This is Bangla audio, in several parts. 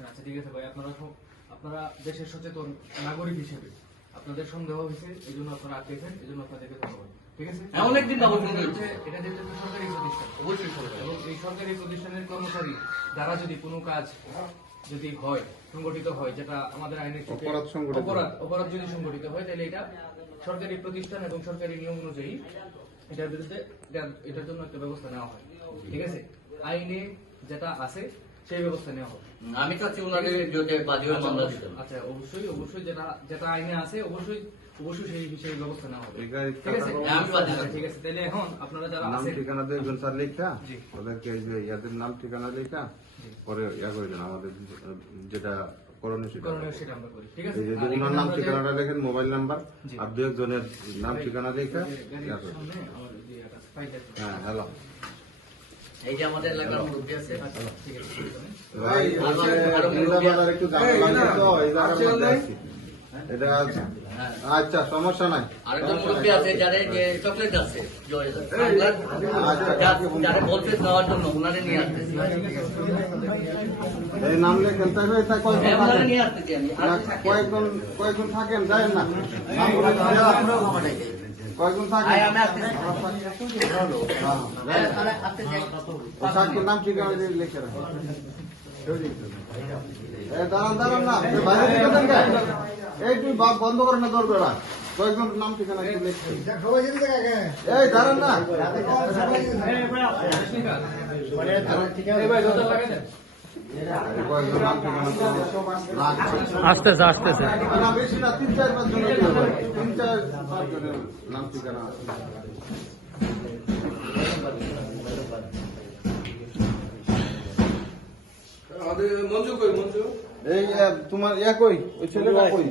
আচ্ছা ঠিক আছে, ভাই, আপনারা আপনারা দেশের সচেতন নাগরিক হিসেবে আপনাদের সন্দেহ হয়েছে এই জন্য আপনারা আটকেছেন এই জন্য আপনাদেরকে ধন্যবাদ সংগঠিত হয় যেটা আমাদের আইনের অপরাধ অপরাধ যদি সংগঠিত হয় তাহলে এটা সরকারি প্রতিষ্ঠান এবং সরকারি নিয়ম অনুযায়ী, এটার বিরুদ্ধে এটার জন্য একটা ব্যবস্থা নেওয়া হয়। ঠিক আছে? আইনে যেটা আছে সেই ব্যবস্থা নেওয়া হবে। আমি চাচ্ছি ওনাদের মামলা দিতে। আচ্ছা অবশ্যই অবশ্যই যেটা যেটা আইনে আছে অবশ্যই অবশ্যই সেই বিষয়ে ব্যবস্থা নেওয়া হবে। ঠিক আছে, ঠিক আছে? আমি বাদী থাকব। ঠিক আছে তাহলে এখন আপনারা যারা আছেন ঠিকানা দেখবেন স্যার লেখা। ওদেরকে এই যে ইয়াদের নাম ঠিকানা লেখা পরে ইয়া করে দেন আমাদের যেটা করণীয় সেটা। সেটা আমরা করি ঠিক আছে? এই যে ওনার নাম ঠিকানাটা লেখেন মোবাইল নাম্বার। আর দু একজনের নাম ঠিকানা লেখা ইয়া। হ্যাঁ হ্যালো। এই যে আমাদের এলাকার মুরব্বী আছে আচ্ছা, আচ্ছা সমস্যা নাই। আরেকজন মুরব্বী আছে যারা যে চকলেট আছে জয়- আচ্ছা। যারা বলছে নেওয়ার জন্য ওনারে নিয়ে আসতেছি। এই নাম লেখেন তাই এটা হ্যাঁ, কয়েকজন নিয়ে আসতেছি আমি। কয়েকজন কয়েকজন থাকেন যায় না। কয়েকজন হ্যাঁ, হ্যাঁ, নাম ঠিকানা লিখে দাঁড়ান দাঁড়ান না বাইরে? এই তুই বাপ বন্ধ করে না তোর বেড়া। কয়েকজন নাম ঠিকানা এই দাঁড়ান না। এই ভাই, জোতার লাগাই দেন। এই কয়েকজন নাম ঠিকানা তো লাগবে। আসতেছে আসতেছে না বেশি না তিন চার পাঁচ জনের দিতে হবে। তিন চার পাঁচ জনের নাম ঠিকানা এই তোমার ইয়া কই ওই ছেলেটা কই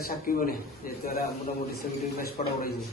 সাক্ষী বনে যে তোরা মোটামুটি সেভেন্টি পাস পড়া পড়াইছে